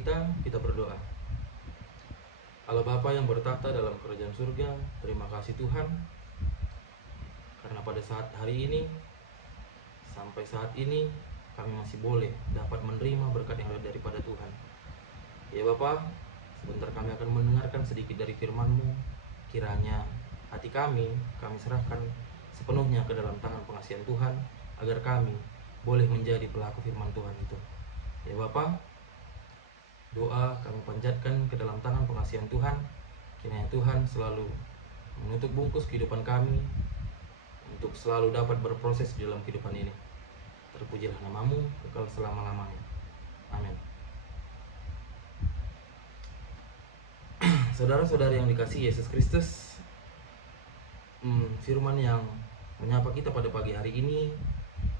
kita berdoa. Allah Bapa yang bertata dalam kerajaan surga, terima kasih Tuhan, karena pada saat hari ini, sampai saat ini, kami masih boleh dapat menerima berkat yang daripada Tuhan. Ya Bapa, sebentar kami akan mendengarkan sedikit dari firman-Mu. Kiranya hati kami serahkan sepenuhnya ke dalam tangan pengasihan Tuhan, agar kami boleh menjadi pelaku firman Tuhan itu. Ya Bapa, doa kami panjatkan ke dalam tangan pengasihan Tuhan. Kiranya Tuhan selalu menutup bungkus kehidupan kami untuk selalu dapat berproses di dalam kehidupan ini. Terpujilah nama-Mu kekal selama-lamanya. Amin. Saudara-saudari yang dikasihi Yesus Kristus, firman yang menyapa kita pada pagi hari ini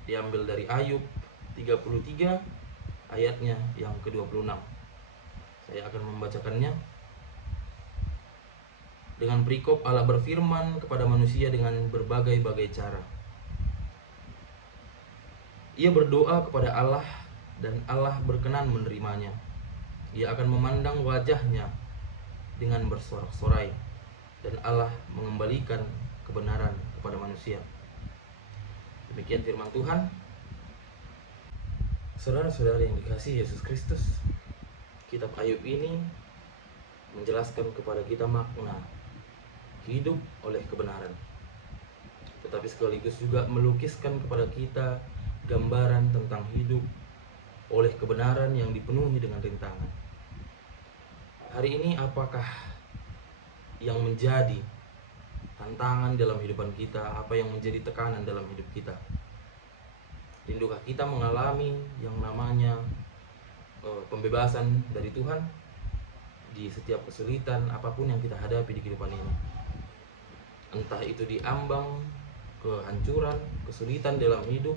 diambil dari Ayub 33 ayatnya yang ke-26. Saya akan membacakannya. Dengan perikop, Allah berfirman kepada manusia dengan berbagai-bagai cara. Ia berdoa kepada Allah dan Allah berkenan menerimanya. Ia akan memandang wajahnya dengan bersorak-sorai, dan Allah mengembalikan kebenaran kepada manusia. Demikian firman Tuhan. Saudara-saudari yang dikasihi Yesus Kristus, kitab Ayub ini menjelaskan kepada kita makna hidup oleh kebenaran, tetapi sekaligus juga melukiskan kepada kita gambaran tentang hidup oleh kebenaran yang dipenuhi dengan rintangan. Hari ini apakah yang menjadi tantangan dalam kehidupan kita? Apa yang menjadi tekanan dalam hidup kita? Rindukah kita mengalami yang namanya pembebasan dari Tuhan di setiap kesulitan apapun yang kita hadapi di kehidupan ini? Entah itu diambang kehancuran, kesulitan dalam hidup,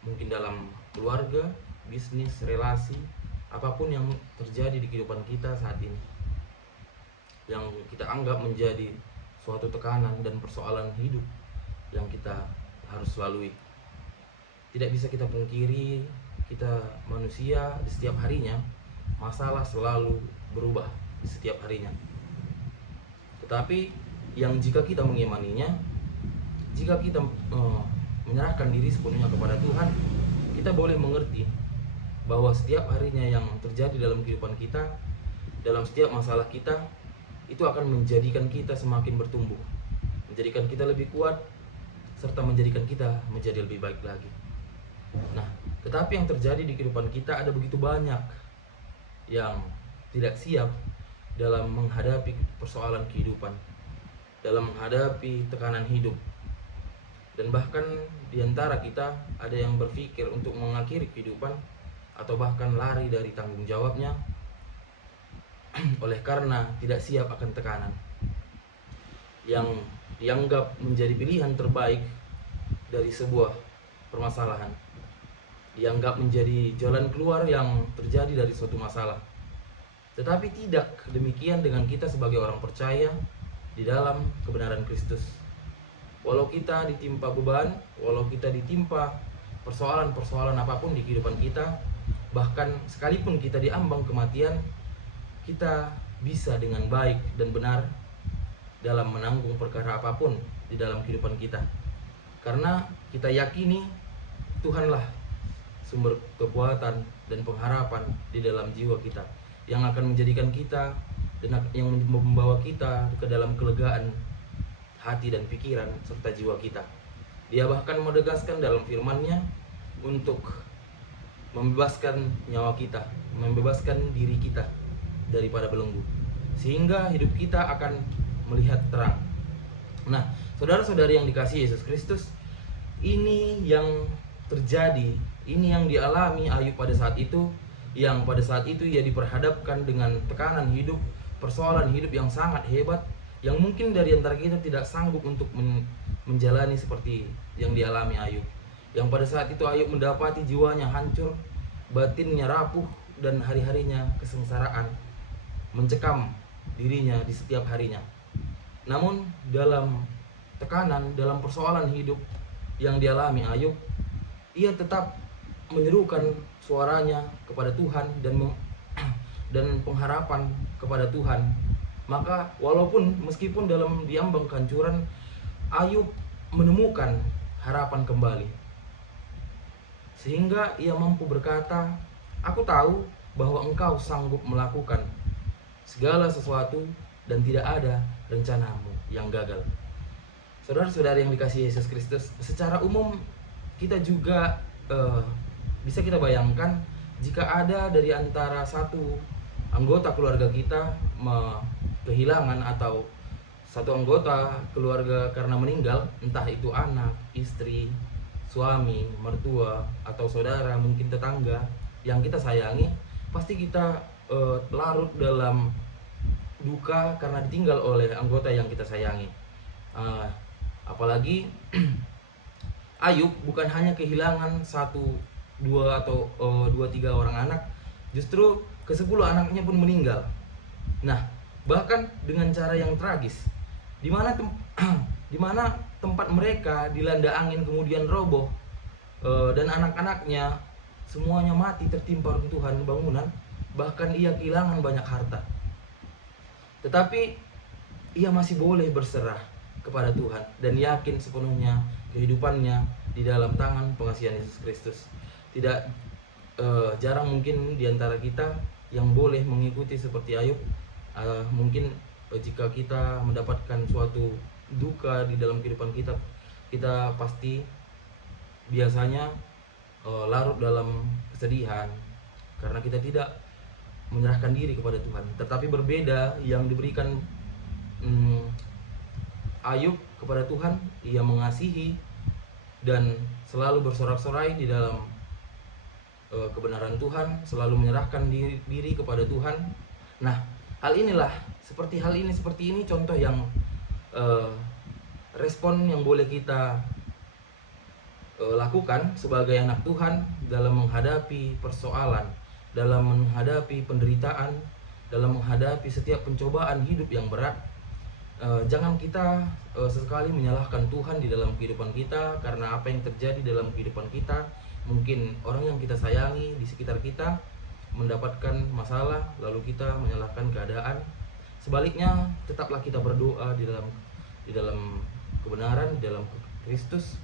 mungkin dalam keluarga, bisnis, relasi, apapun yang terjadi di kehidupan kita saat ini, yang kita anggap menjadi suatu tekanan dan persoalan hidup yang kita harus lalui. Tidak bisa kita pungkiri, kita manusia di setiap harinya, masalah selalu berubah di setiap harinya. Tetapi yang jika kita mengimaninya, jika kita menyerahkan diri sepenuhnya kepada Tuhan, kita boleh mengerti bahwa setiap harinya yang terjadi dalam kehidupan kita, dalam setiap masalah kita, itu akan menjadikan kita semakin bertumbuh, menjadikan kita lebih kuat, serta menjadikan kita menjadi lebih baik lagi. Nah, tetapi yang terjadi di kehidupan kita ada begitu banyak yang tidak siap dalam menghadapi persoalan kehidupan, dalam menghadapi tekanan hidup. Dan bahkan di antara kita ada yang berpikir untuk mengakhiri kehidupan atau bahkan lari dari tanggung jawabnya oleh karena tidak siap akan tekanan yang dianggap menjadi pilihan terbaik dari sebuah permasalahan, dianggap menjadi jalan keluar yang terjadi dari suatu masalah. Tetapi tidak demikian dengan kita sebagai orang percaya di dalam kebenaran Kristus. Walau kita ditimpa beban, walau kita ditimpa persoalan-persoalan apapun di kehidupan kita, bahkan sekalipun kita diambang kematian, kita bisa dengan baik dan benar dalam menanggung perkara apapun di dalam kehidupan kita. Karena kita yakini Tuhanlah sumber kekuatan dan pengharapan di dalam jiwa kita, yang akan menjadikan kita dan yang membawa kita ke dalam kelegaan hati dan pikiran serta jiwa kita. Dia bahkan menegaskan dalam firman-Nya untuk membebaskan nyawa kita, membebaskan diri kita daripada belenggu, sehingga hidup kita akan melihat terang. Nah, saudara-saudari yang dikasihi Yesus Kristus, ini yang terjadi, ini yang dialami Ayub pada saat itu, yang pada saat itu ia diperhadapkan dengan tekanan hidup, persoalan hidup yang sangat hebat, yang mungkin dari antara kita tidak sanggup untuk menjalani seperti yang dialami Ayub. Yang pada saat itu Ayub mendapati jiwanya hancur, batinnya rapuh, dan hari-harinya kesengsaraan mencekam dirinya di setiap harinya. Namun dalam tekanan, dalam persoalan hidup yang dialami Ayub, ia tetap menyerukan suaranya kepada Tuhan dan dan pengharapan kepada Tuhan. Maka meskipun dalam diambang kehancuran, Ayub menemukan harapan kembali, sehingga ia mampu berkata, "Aku tahu bahwa Engkau sanggup melakukan segala sesuatu dan tidak ada rencanamu yang gagal." Saudara-saudara yang dikasihi Yesus Kristus, secara umum kita juga bisa kita bayangkan jika ada dari antara satu anggota keluarga kita kehilangan, atau satu anggota keluarga karena meninggal, entah itu anak, istri, suami, mertua, atau saudara, mungkin tetangga yang kita sayangi, pasti kita larut dalam duka karena ditinggal oleh anggota yang kita sayangi. Apalagi Ayub bukan hanya kehilangan 1, 2 atau 2, 3 orang anak, justru ke-10 anaknya pun meninggal. Nah, bahkan dengan cara yang tragis, di mana tempat mereka dilanda angin kemudian roboh, dan anak-anaknya semuanya mati tertimpa runtuhan bangunan, bahkan ia kehilangan banyak harta. Tetapi ia masih boleh berserah kepada Tuhan dan yakin sepenuhnya kehidupannya di dalam tangan pengasihan Yesus Kristus. Tidak jarang mungkin di antara kita yang boleh mengikuti seperti Ayub. Mungkin jika kita mendapatkan suatu duka di dalam kehidupan kita, kita pasti biasanya larut dalam kesedihan karena kita tidak menyerahkan diri kepada Tuhan. Tetapi berbeda yang diberikan Ayub kepada Tuhan, ia mengasihi dan selalu bersorak-sorai di dalam kebenaran Tuhan, selalu menyerahkan diri kepada Tuhan. Nah, seperti ini contoh yang respon yang boleh kita lakukan sebagai anak Tuhan dalam menghadapi persoalan, dalam menghadapi penderitaan, dalam menghadapi setiap pencobaan hidup yang berat. Jangan kita sesekali menyalahkan Tuhan di dalam kehidupan kita karena apa yang terjadi dalam kehidupan kita. Mungkin orang yang kita sayangi di sekitar kita mendapatkan masalah, lalu kita menyalahkan keadaan. Sebaliknya, tetaplah kita berdoa di dalam kebenaran, di dalam Kristus,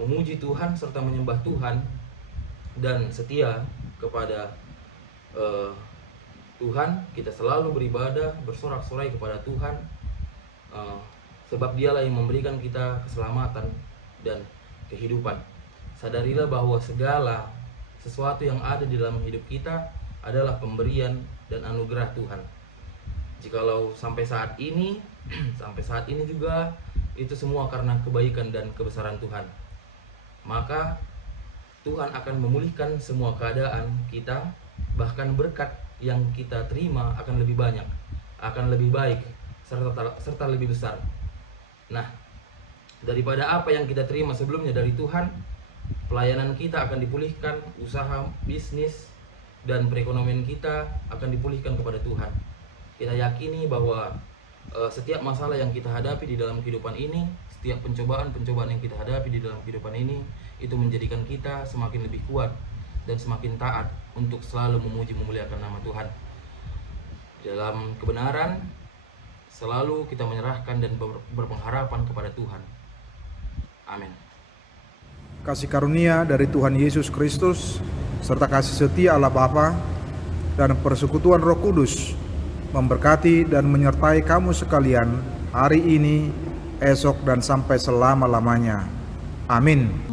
memuji Tuhan serta menyembah Tuhan dan setia kepada Tuhan. Kita selalu beribadah, bersorak-sorai kepada Tuhan, sebab Dialah yang memberikan kita keselamatan dan kehidupan. Sadarilah bahwa segala sesuatu yang ada di dalam hidup kita adalah pemberian dan anugerah Tuhan. Jikalau sampai saat ini juga itu semua karena kebaikan dan kebesaran Tuhan, maka Tuhan akan memulihkan semua keadaan kita, bahkan berkat yang kita terima akan lebih banyak, akan lebih baik, serta lebih besar. Nah, daripada apa yang kita terima sebelumnya dari Tuhan, pelayanan kita akan dipulihkan, usaha, bisnis, dan perekonomian kita akan dipulihkan kepada Tuhan. Kita yakini bahwa setiap masalah yang kita hadapi di dalam kehidupan ini, setiap pencobaan yang kita hadapi di dalam kehidupan ini, itu menjadikan kita semakin lebih kuat dan semakin taat untuk selalu memuji memuliakan nama Tuhan. Dalam kebenaran, selalu kita menyerahkan dan berpengharapan kepada Tuhan. Amin. Kasih karunia dari Tuhan Yesus Kristus serta kasih setia Allah Bapa dan persekutuan Roh Kudus memberkati dan menyertai kamu sekalian hari ini, esok, dan sampai selama-lamanya. Amin.